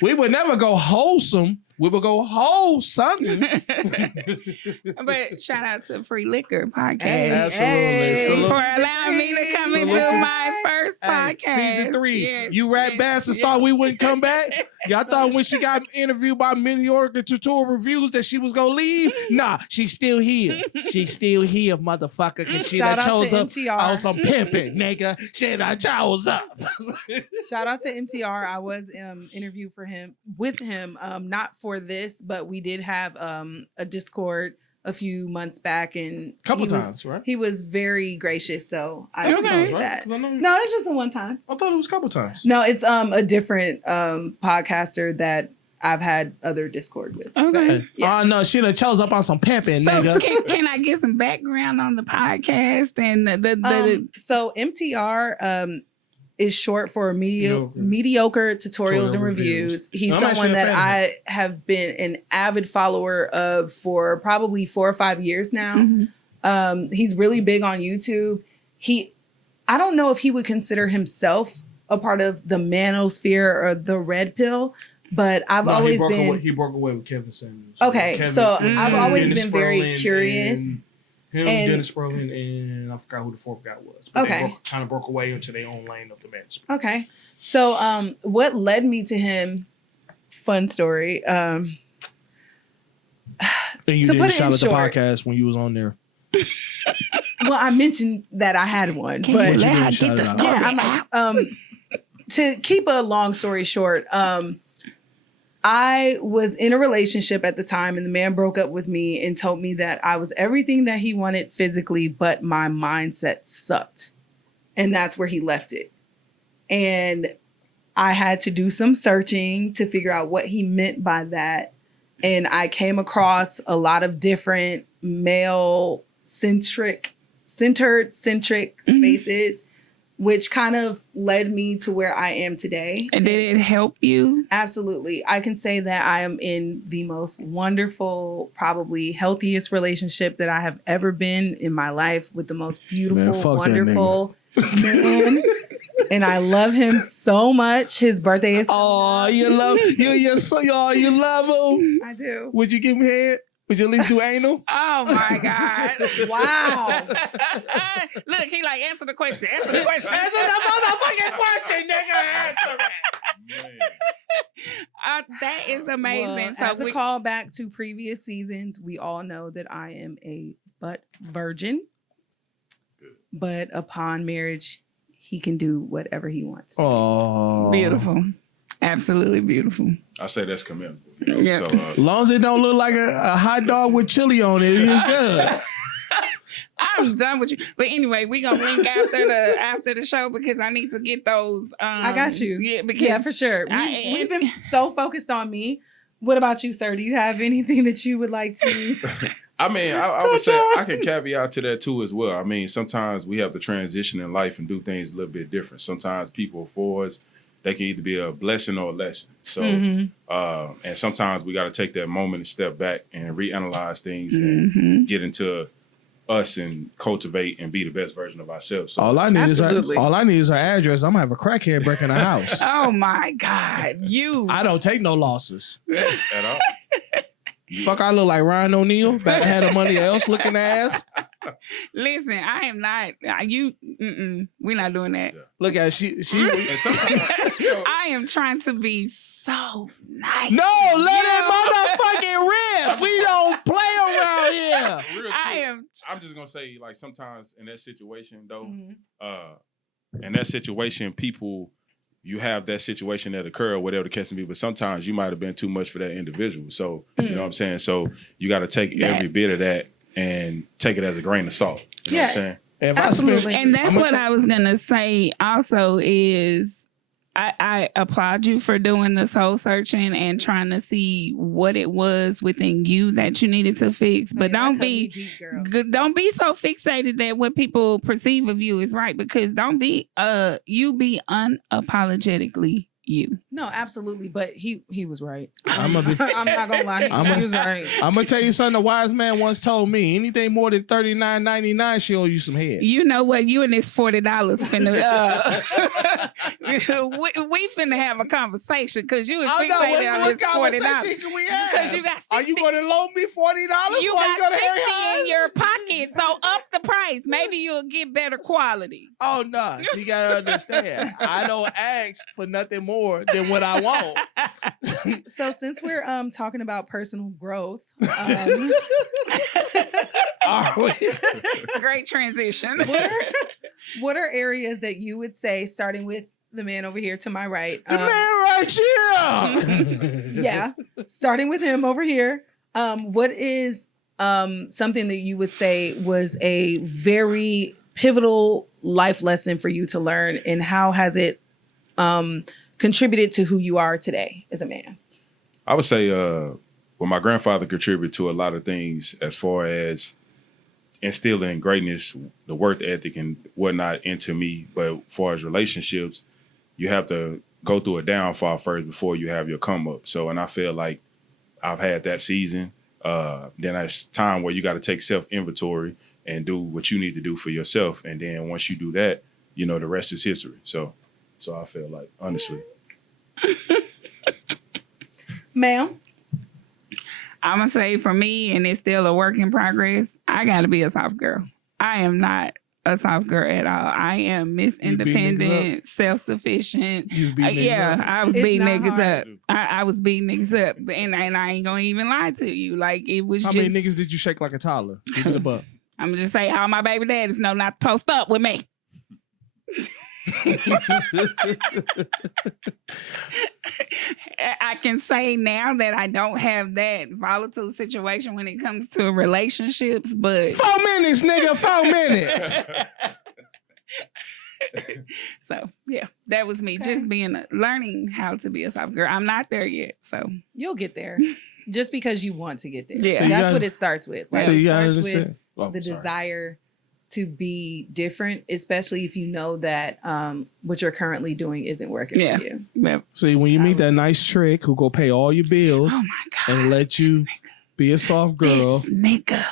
We would never go wholesome. We would go wholesome. But shout out to Free Liquor Podcast Hey, Absolutely. hey. Salute. for allowing me to come Salute into to- my first Hey, podcast. season 3. Yes, You rap yes, bastards yes. thought we wouldn't come back? Y'all thought when she got interviewed by Mediocre Tutorial Reviews that she was gonna leave? Nah, she's still here. She's still here, motherfucker. Cause she Shout done out chose to up MTR. on some pimping, nigga. She done chose up. Shout out to MTR. I was interviewed with him, not for this, but we did have a Discord a few months back, and Couple he was- times, right? He was very gracious, so I Okay. appreciate Right? that. 'Cause I know- No, it's just a one time. I thought it was a couple times. No, it's a different podcaster that I've had other Discord with. Okay. Yeah. Oh no, she done chose up on some pimping, So nigga. can I get some background on the podcast and the So MTR is short for mediocre tutorials Tutorial and reviews. reviews. He's I'm actually someone a that fan of I have been an avid follower of for probably 4 or 5 years now. Mhm. He's really big on YouTube. I don't know if he would consider himself a part of the manosphere or the red pill, but I've always been. He broke away with Kevin Sanders. Okay, so I've always Dennis been very Sperling curious. Dennis Sperling, and I forgot who the fourth guy was. But Okay. they kind of broke away into their own lane of the match. Okay, so what led me to him? Fun story. And you To didn't put it shout in at the short- podcast when you was on there. Well, I mentioned that I had one, Can but you let you her didn't get the shout it story yeah, I'm out? like, to keep a long story short, I was in a relationship at the time, and the man broke up with me and told me that I was everything that he wanted physically, but my mindset sucked. And that's where he left it. And I had to do some searching to figure out what he meant by that. And I came across a lot of different male centered spaces, which kind of led me to where I am today. And did it help you? Absolutely. I can say that I am in the most wonderful, probably healthiest relationship that I have ever been in my life with the most beautiful, Man, fuck that wonderful man. And I love him so much. His birthday is Oh, you love you love him. I do. Would you give him head? Would you at least do anal? Oh my God. Wow. Look, he like, answer the question. Answer the question. Answer the motherfucking question, nigga. Answer it. Man. That is amazing. Well, as a callback to previous seasons, we all know that I am a butt virgin. But upon marriage, he can do whatever he wants. Oh, Beautiful. Absolutely beautiful. I say that's commendable. You know? Yeah. So, As long as it don't look like a hot dog with chili on it, you're good. I'm done with you. But anyway, we gonna link after the show because I need to get those. I got you. Yeah, because Yeah, for sure. We've been so focused on me. What about you, sir? Do you have anything that you would like to? I mean, I would say I can caveat to that too as well. I mean, sometimes we have to transition in life and do things a little bit different. Sometimes people for us, they can either be a blessing or a lesson. So, and sometimes we got to take that moment and step back and reanalyze things and get into us and cultivate and be the best version of ourselves. So All I need Absolutely. is her address. I'm gonna have a crackhead break in the house. Oh my God, I don't take no losses. at all. Fuck, I look like Ryan O'Neal, bad head of money else looking ass. Listen, I am not. We're not doing that. Yeah. Look at she. And sometimes, you know, I am trying to be so nice. No, to let you. it motherfucking rip. We don't play around here. real I quick, am. I'm just gonna say, like, sometimes in that situation though, Mhm. in that situation, people, you have that situation that occur or whatever the case may be, but sometimes you might have been too much for that individual. So you know what I'm saying? So you got to take every bit of that and take it as a grain of salt. You know what I'm saying? If Absolutely. And that's what I was gonna say. Also, is I applaud you for doing the soul searching and trying to see what it was within you that you needed to fix. But Man, don't that cut me be deep, girl. don't be so fixated that what people perceive of you is right, because don't be you be unapologetically you. No, absolutely. But he was right. I'm gonna be- I'm not gonna lie. He was right. I'm gonna tell you something. A wise man once told me: anything more than $39.99, she owe you some head. You know what? You and this $40 finna we finna have a conversation because you was fixated on this $40. can we have? Because you got 60, Are you gonna loan me $40? you while you got go to 60 Harry in Hines? your pocket, so up the price. Maybe you'll get better quality. Oh no, she gotta understand. I don't ask for nothing more than what I want. So since we're talking about personal growth, Are we? Great transition. what are areas that you would say, starting with the man over here to my right? The man right here. Yeah, starting with him over here. What is something that you would say was a very pivotal life lesson for you to learn, and how has it contributed to who you are today as a man? I would say, well, my grandfather contributed to a lot of things as far as instilling greatness, the work ethic and whatnot into me. But as far as relationships, you have to go through a downfall first before you have your come up. So, and I feel like I've had that season. Then it's time where you got to take self inventory and do what you need to do for yourself. And then once you do that, you know, the rest is history. So I feel like, honestly. Ma'am? I'm going to say for me, and it's still a work in progress, I got to be a soft girl. I am not a soft girl at all. I am Miss Independent, self-sufficient. I was beating niggas up. I was beating niggas up. And I ain't going to even lie to you. Like, it was How just... many niggas did you shake like a toddler? Give me the buck. I'm going to just say all my baby daddies know not to post up with me. I can say now that I don't have that volatile situation when it comes to relationships, but 4 minutes, nigga, 4 minutes. So yeah, that was me. Just learning how to be a soft girl. I'm not there yet, so you'll get there. Just because you want to get there. Yeah. So that's what it starts with. Like, So you it gotta starts understand. with the desire to be different, especially if you know that what you're currently doing isn't working for you. Yeah. See, when you meet that nice trick who go pay all your bills Oh my God. and let you be a soft girl, This nigga.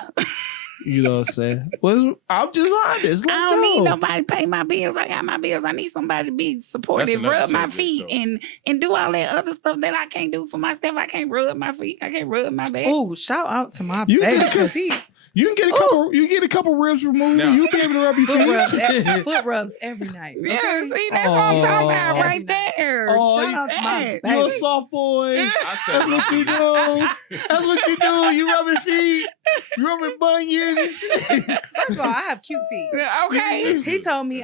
you know what I'm saying? Well, I'm just honest. I don't need nobody to pay my bills. I got my bills. I need somebody to be supportive, another rub my subject, feet, and do all that other stuff that I can't do for myself. I can't rub my feet. I can't rub my back. Oh, shout out to my You baby get- because he You can get a couple. You get a couple ribs removed. Now- And you'll be able to rub your feet. foot rubs every night. Yeah, Okay? see, that's what I'm talking about Oh. right there. Oh, Shout out to my Hey. baby. You're a soft boy. I said That's what you do. That's what you do. You rubbing feet. You rubbing bunions. First of all, I have cute feet. Okay. He told me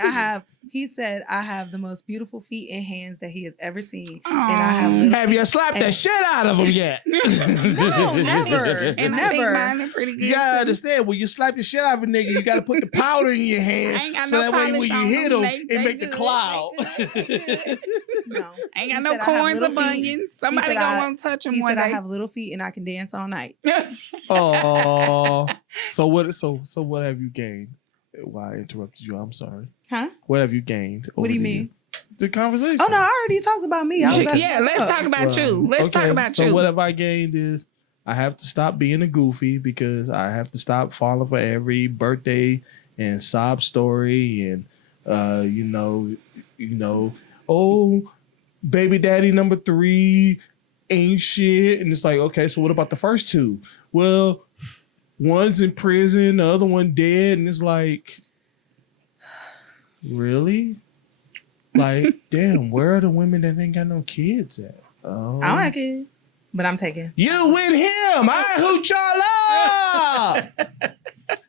he said I have the most beautiful feet and hands that he has ever seen. And I have little Have you slapped the shit out of them yet? No, never. And I think Never. mine are pretty good. You gotta too. understand, when you slap the shit out of a nigga, you gotta put the powder in your I hand ain't got so no that way when polish you on hit them. them, They it make the good. cloud. No. I ain't He got no said I have corns or little feet. bunions. Somebody said gonna I- want to touch them He one said I day. have little feet and I can dance all night. Oh, so what? So what have you gained? Why I interrupted you? I'm sorry. Huh? What have you gained? What do you over the mean? year? The conversation. Oh no, I already talked about me. I was asking Yeah, about let's y'all. talk about Well, you. Let's talk about so you. what have I gained is I have to stop being a goofy because I have to stop falling for every birthday and sob story and you know, oh, baby daddy number 3 ain't shit. And it's like, okay, so what about the first 2? Well, one's in prison, the other one dead, and it's like, really? Like, damn, where are the women that ain't got no kids at? Oh. I don't have kids, but I'm taking. You with him. I hoot y'all up.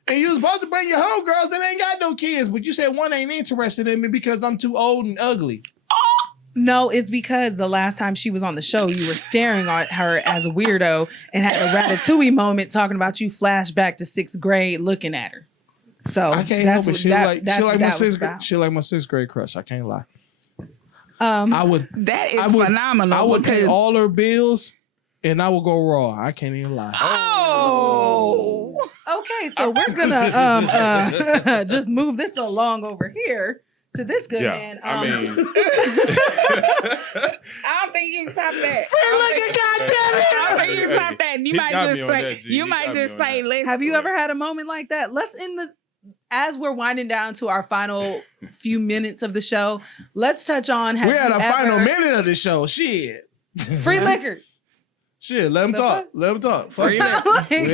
And you was supposed to bring your homegirls that ain't got no kids, but you said one ain't interested in me because I'm too old and ugly. No, it's because the last time she was on the show, you were staring at her as a weirdo and had a Ratatouille moment talking about you flashback to 6th grade looking at her. So I can't that's help it. what She that, like that's she what like my that was sixth about. she like my 6th grade crush. I can't lie. Um, I would That is I would- phenomenal. I would pay because all her bills and I would go raw. I can't even lie. Oh. okay, so we're gonna just move this along over here to this good man. I mean, I don't think you can top that. Goddamn I don't think you can top that. You He might got just me on say, that, G. you He might got me just on say, that. let's. Have you ever had a moment like that? Let's end the as we're winding down to our final few minutes of the show. Let's touch on. We're at you a final ever- minute of the show. Shit. Free liquor. Shit, let him The talk. fuck? Let him talk. Fuck Like,